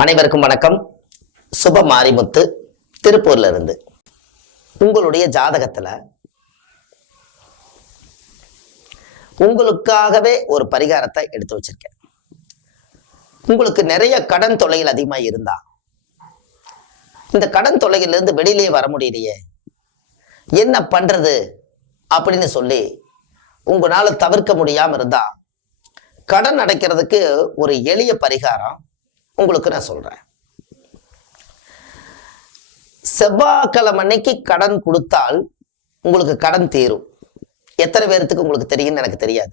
அனைவருக்கும் வணக்கம். சுப மாரிமுத்து திருப்பூர்ல இருந்து உங்களுடைய ஜாதகத்துல உங்களுக்காகவே ஒரு பரிகாரத்தை எடுத்து வச்சிருக்கேன். உங்களுக்கு நிறைய கடன் தொல்லைகள் அதிகமாக இருந்தா இந்த கடன் தொலைகள்லேருந்து வெளியிலேயே வர முடியலையே என்ன பண்றது அப்படின்னு சொல்லி உங்களால் தவிர்க்க முடியாமல் இருந்தா கடன் அடைக்கிறதுக்கு ஒரு எளிய பரிகாரம் உங்களுக்கு நான் சொல்றேன். செவ்வாய்க்கிழமை அன்னைக்கு கடன் கொடுத்தால் உங்களுக்கு கடன் தீரும். எத்தனை பேர்த்துக்கு உங்களுக்கு தெரியும்னு எனக்கு தெரியாது.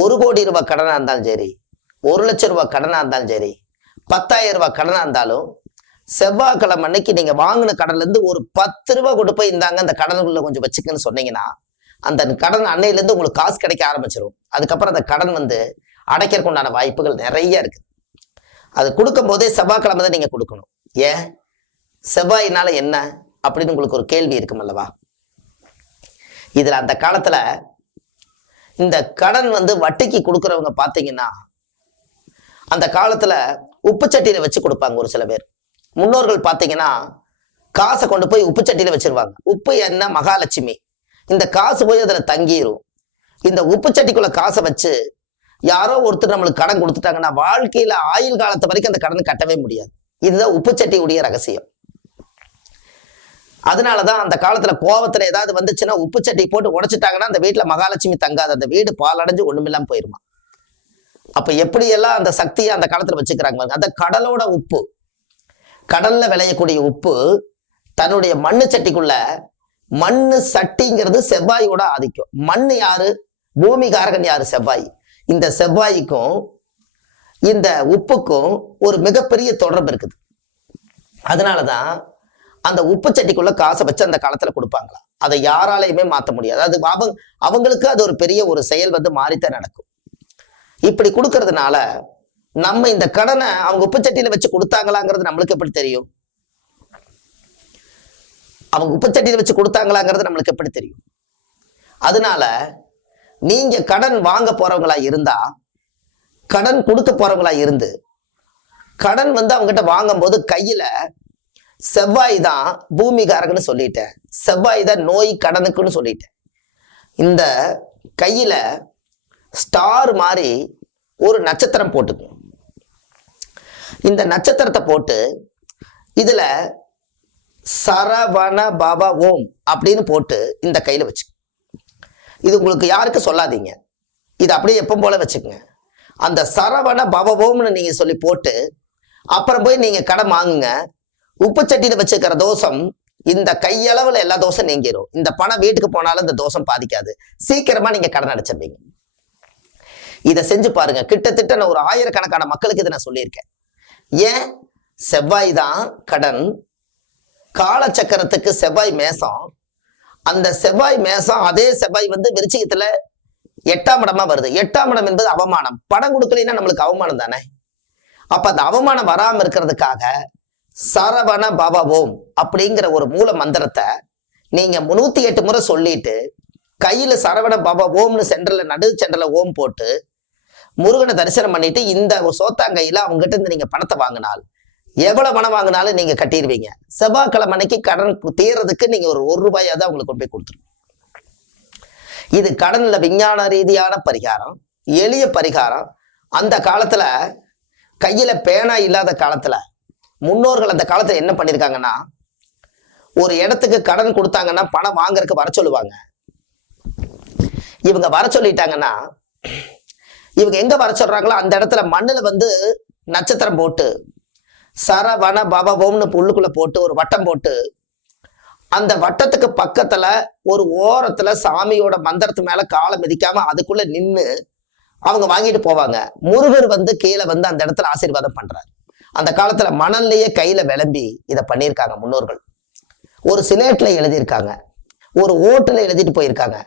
ஒரு கோடி ரூபாய் கடனா இருந்தாலும் சரி ஒரு லட்சம் ரூபாய் கடனா இருந்தாலும் சரி பத்தாயிரம் ரூபாய் கடனா இருந்தாலும் செவ்வாய்க்கிழமை அன்னைக்கு நீங்க வாங்கின கடன்ல இருந்து ஒரு பத்து ரூபாய் கொண்டு போய் இந்தாங்க அந்த கடனுக்குள்ள கொஞ்சம் வச்சுக்கன்னு சொன்னீங்கன்னா அந்த கடன் அன்னையிலேருந்து உங்களுக்கு காசு கிடைக்க ஆரம்பிச்சிடும் அதுக்கப்புறம் அந்த கடன் வந்து அடைக்கிறதுக்கு உண்டான வாய்ப்புகள் நிறைய இருக்கு. அது கொடுக்கும் போதே செவ்வாய்க்கிழமை தான் நீங்க கொடுக்கணும். ஏன்? செவ்வாயினால என்ன? அப்படின்னு உங்களுக்கு ஒரு கேள்வி இருக்கும் அல்லவா? இதுல அந்த காலத்துல இந்த கடன் வந்து வட்டிக்கு கொடுக்கறவங்க பாத்தீங்கன்னா அந்த காலத்துல உப்பு சட்டியில வச்சு கொடுப்பாங்க ஒரு சில பேர். முன்னோர்கள் பாத்தீங்கன்னா காசை கொண்டு போய் உப்பு சட்டியில வச்சிருவாங்க. உப்பு என்ன? மகாலட்சுமி. இந்த காசு போய் அதுல தங்கிரும். இந்த உப்பு சட்டிக்குள்ள காசை வச்சு யாரோ ஒருத்தர் நம்மளுக்கு கடன் கொடுத்துட்டாங்கன்னா வாழ்க்கையில ஆயுள் காலத்து வரைக்கும் அந்த கடனை கட்டவே முடியாது. இதுதான் உப்புச்சட்டியுடைய ரகசியம். அதனாலதான் அந்த காலத்துல கோவத்துல ஏதாவது வந்துச்சுன்னா உப்புச்சட்டி போட்டு உடைச்சிட்டாங்கன்னா அந்த வீட்டுல மகாலட்சுமி தங்காது. அந்த வீடு பாலடைஞ்சு ஒண்ணுமில்லாம போயிருமா? அப்ப எப்படியெல்லாம் அந்த சக்தியை அந்த காலத்துல வச்சுக்கிறாங்க அந்த கடலோட உப்பு கடல்ல விளையக்கூடிய உப்பு தன்னுடைய மண்ணு சட்டிக்குள்ள மண்ணு சட்டிங்கிறது செவ்வாயோட ஆதிக்கம். மண்ணு யாரு? பூமிகாரகன் யாரு? செவ்வாய். இந்த செவ்வாய்க்கும் இந்த உப்புக்கும் ஒரு மிகப்பெரிய தொடர்பு இருக்குது. அதனால தான் அந்த உப்பு சட்டிக்குள்ள காசை வச்சு அந்த காலத்துல கொடுப்பாங்களா? அதை யாராலையுமே மாற்ற முடியாது. அது அவங்க அவங்களுக்கு அது ஒரு பெரிய ஒரு செயல் வந்து மாறித்தான் நடக்கும். இப்படி கொடுக்கறதுனால நம்ம இந்த கடனை அவங்க உப்பு சட்டியில வச்சு கொடுத்தாங்களாங்கிறது நம்மளுக்கு எப்படி தெரியும்? அவங்க உப்பு சட்டியில வச்சு கொடுத்தாங்களாங்கிறது நம்மளுக்கு எப்படி தெரியும்? அதனால நீங்க கடன் வாங்க போறவங்களா இருந்தா கடன் கொடுக்க போறவங்களா இருந்து கடன் வந்து அவங்ககிட்ட வாங்கும்போது கையில செவ்வாய் தான் பூமிகாரங்கன்னு சொல்லிட்டேன். செவ்வாய் தான் நோய் கடனுக்குன்னு சொல்லிட்டேன். இந்த கையில ஸ்டார் மாதிரி ஒரு நட்சத்திரம் போட்டுக்கும் இந்த நட்சத்திரத்தை போட்டு இதுல சரவண பவ ஓம் அப்படின்னு போட்டு இந்த கையில வச்சு இது உங்களுக்கு யாருக்கு சொல்லாதீங்க. இது அப்படியே எப்போ போல வச்சுக்கோங்க. அந்த சரவண பவபோம்னு நீங்கள் சொல்லி போட்டு அப்புறம் போய் நீங்கள் கடன் வாங்குங்க. உப்பு சட்டியில் வச்சுக்கிற தோஷம் இந்த கையளவில் எல்லா தோஷம் நீங்கிரும். இந்த பணம் வீட்டுக்கு போனாலும் இந்த தோஷம் பாதிக்காது. சீக்கிரமாக நீங்கள் கடன் அடைச்சிருப்பீங்க இதை செஞ்சு பாருங்க. கிட்டத்தட்ட நான் ஒரு ஆயிரக்கணக்கான மக்களுக்கு இதை நான் சொல்லியிருக்கேன். ஏன்? செவ்வாய் தான் கடன். காலச்சக்கரத்துக்கு செவ்வாய் மேசம். அந்த செவ்வாய் மேசம் அதே செவ்வாய் வந்து விருச்சிகத்துல எட்டாம் இடமா வருது. எட்டாம் இடம் என்பது அவமானம். படம் கொடுக்கலைன்னா நம்மளுக்கு அவமானம் தானே? அப்ப அந்த அவமானம் வராம இருக்கிறதுக்காக சரவண பவவோம் அப்படிங்கிற ஒரு மூல மந்திரத்தை நீங்க நூத்தி எட்டு முறை சொல்லிட்டு கையில சரவண பவ ஓம்னு சென்டர்ல நடு சென்டர்ல ஓம் போட்டு முருகனை தரிசனம் பண்ணிட்டு இந்த ஒரு சோத்தாங்கையில அவங்ககிட்ட இருந்து நீங்க பணத்தை வாங்கினால் எவ்வளவு பணம் வாங்கினாலும் நீங்க கட்டிடுவீங்க செவ்வாய்க்கிழமை அன்னைக்கு கடன் தீர்றதுக்கு நீங்க ஒரு ஒரு ரூபாயாக தான் உங்களுக்கு கொண்டு போய் கொடுத்துருவோம் இது கடன்ல விஞ்ஞான ரீதியான பரிகாரம் எளிய பரிகாரம். அந்த காலத்துல கையில பேனா இல்லாத காலத்துல முன்னோர்கள் அந்த காலத்துல என்ன பண்ணிருக்காங்கன்னா ஒரு இடத்துக்கு கடன் கொடுத்தாங்கன்னா பணம் வாங்குறதுக்கு வர சொல்லுவாங்க. இவங்க வர சொல்லிட்டாங்கன்னா இவங்க எங்க வர சொல்றாங்களோ அந்த இடத்துல மண்ணுல வந்து நட்சத்திரம் போட்டு சரவண பவபோம்னு புல்லுக்குள்ள போட்டு ஒரு வட்டம் போட்டு அந்த வட்டத்துக்கு பக்கத்துல ஒரு ஓரத்துல சாமியோட மந்திரத்து மேல காலை மிதிக்காம அதுக்குள்ள நின்று அவங்க வாங்கிட்டு போவாங்க. முருகர் வந்து கீழே வந்து அந்த இடத்துல ஆசீர்வாதம் பண்றாரு. அந்த காலத்துல மணல்லையே கையில விளம்பி இதை பண்ணியிருக்காங்க முன்னோர்கள். ஒரு சிலேட்ல எழுதியிருக்காங்க. ஒரு ஓட்டுல எழுதிட்டு போயிருக்காங்க.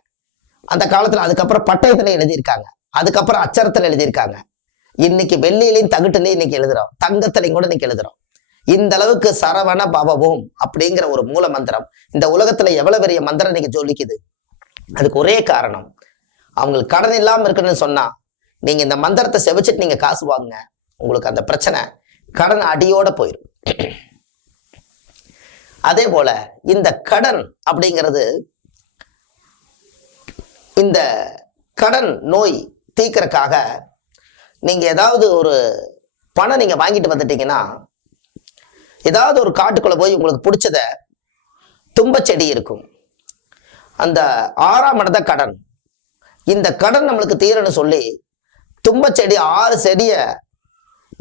அந்த காலத்துல அதுக்கப்புறம் பட்டயத்துல எழுதியிருக்காங்க. அதுக்கப்புறம் அச்சரத்துல எழுதியிருக்காங்க. இன்னைக்கு வெள்ளியிலையும் தகுட்டுலையும் இன்னைக்கு எழுதுறோம். தங்கத்திலையும் கூட இன்னைக்கு எழுதுறோம். இந்த அளவுக்கு சரவண பவவோம் அப்படிங்கிற ஒரு மூல மந்திரம் இந்த உலகத்துல எவ்வளவு பெரிய மந்திரம் இன்னைக்கு ஜொலிக்குது? அதுக்கு ஒரே காரணம். அவங்களுக்கு கடன் இல்லாம இருக்குன்னு சொன்னா நீங்க இந்த மந்திரத்தை செவிச்சிட்டு நீங்க காசு வாங்க உங்களுக்கு அந்த பிரச்சனை கடன் அடியோட போயிடும் அதே போல இந்த கடன் அப்படிங்கிறது இந்த கடன் நோய் தீக்கிறக்காக நீங்கள் ஏதாவது ஒரு பணம் நீங்கள் வாங்கிட்டு வந்துட்டீங்கன்னா ஏதாவது ஒரு காட்டுக்குள்ளே போய் உங்களுக்கு பிடிச்சத தும்பச் செடி இருக்கும். அந்த ஆறாம் இடத்த கடன். இந்த கடன் நம்மளுக்கு தீரன்னு சொல்லி தும்பச் செடி ஆறு செடியை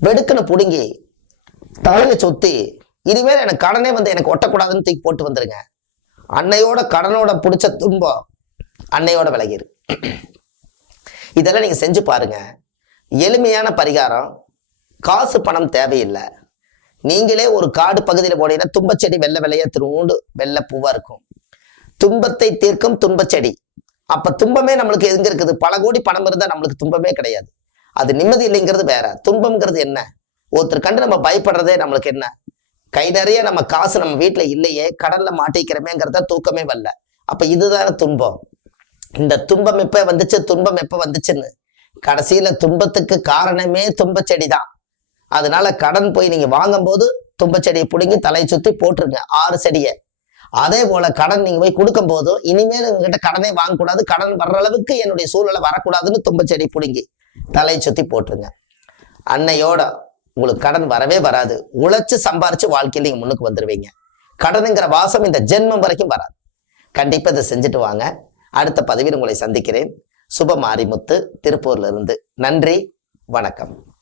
வெடுக்குன்னு பிடுங்கி தலையை சொத்தி இனிமேல் எனக்கு கடனே வந்து எனக்கு ஒட்டக்கூடாதுன்னு தூக்கி போட்டு வந்துருங்க. அன்னையோட கடனோட பிடிச்ச துன்பம் அன்னையோட விலகிரு இதெல்லாம் நீங்கள் செஞ்சு பாருங்கள் எளிமையான பரிகாரம். காசு பணம் தேவையில்லை. நீங்களே ஒரு காடு பகுதியில் போனீங்கன்னா தும்பச்செடி வெள்ளை வெள்ளையா திருண்டு வெள்ளை பூவா இருக்கும். துன்பத்தை தீர்க்கும் துன்பச்செடி. அப்ப துன்பமே நம்மளுக்கு எங்க இருக்குது? பல கோடி பணம் இருந்தால் நம்மளுக்கு துன்பமே கிடையாது. அது நிம்மதி இல்லைங்கிறது வேற. துன்பம்ங்கிறது என்ன? ஒருத்தர் கண்டு நம்ம பயப்படுறதே நம்மளுக்கு என்ன? கை நிறைய நம்ம காசு நம்ம வீட்டுல இல்லையே கடல்ல மாட்டிக்கிறமேங்கிறத தூக்கமே வரல. அப்ப இதுதானே துன்பம். இந்த துன்பம் எப்ப வந்துச்சு? துன்பம் எப்ப வந்துச்சுன்னு? கடைசியில துன்பத்துக்கு காரணமே தும்பச்செடி தான் அதனால கடன் போய் நீங்க வாங்கும்போது தும்பச்செடியை பிடுங்கி தலையை சுத்தி போட்டுருங்க ஆறு செடியை. அதே போல கடன் நீங்க போய் கொடுக்கும் போதும் இனிமேல் உங்ககிட்ட கடனே வாங்கக்கூடாது கடன் வர்ற அளவுக்கு என்னுடைய சூழ்நிலை வரக்கூடாதுன்னு தும்பச்செடி பிடுங்கி தலையை சுத்தி போட்டுருங்க. அன்னையோட உங்களுக்கு கடன் வரவே வராது. உழைச்சு சம்பாரிச்சு வாழ்க்கையில நீங்க முன்னுக்கு வந்துருவீங்க. கடனுங்கிற வாசம் இந்த ஜென்மம் வரைக்கும் வராது. கண்டிப்பா இதை செஞ்சுட்டு வாங்க. அடுத்த பதவியில் உங்களை சந்திக்கிறேன். சுப மாரிமுத்து திருப்பூர்ல இருந்து நன்றி வணக்கம்.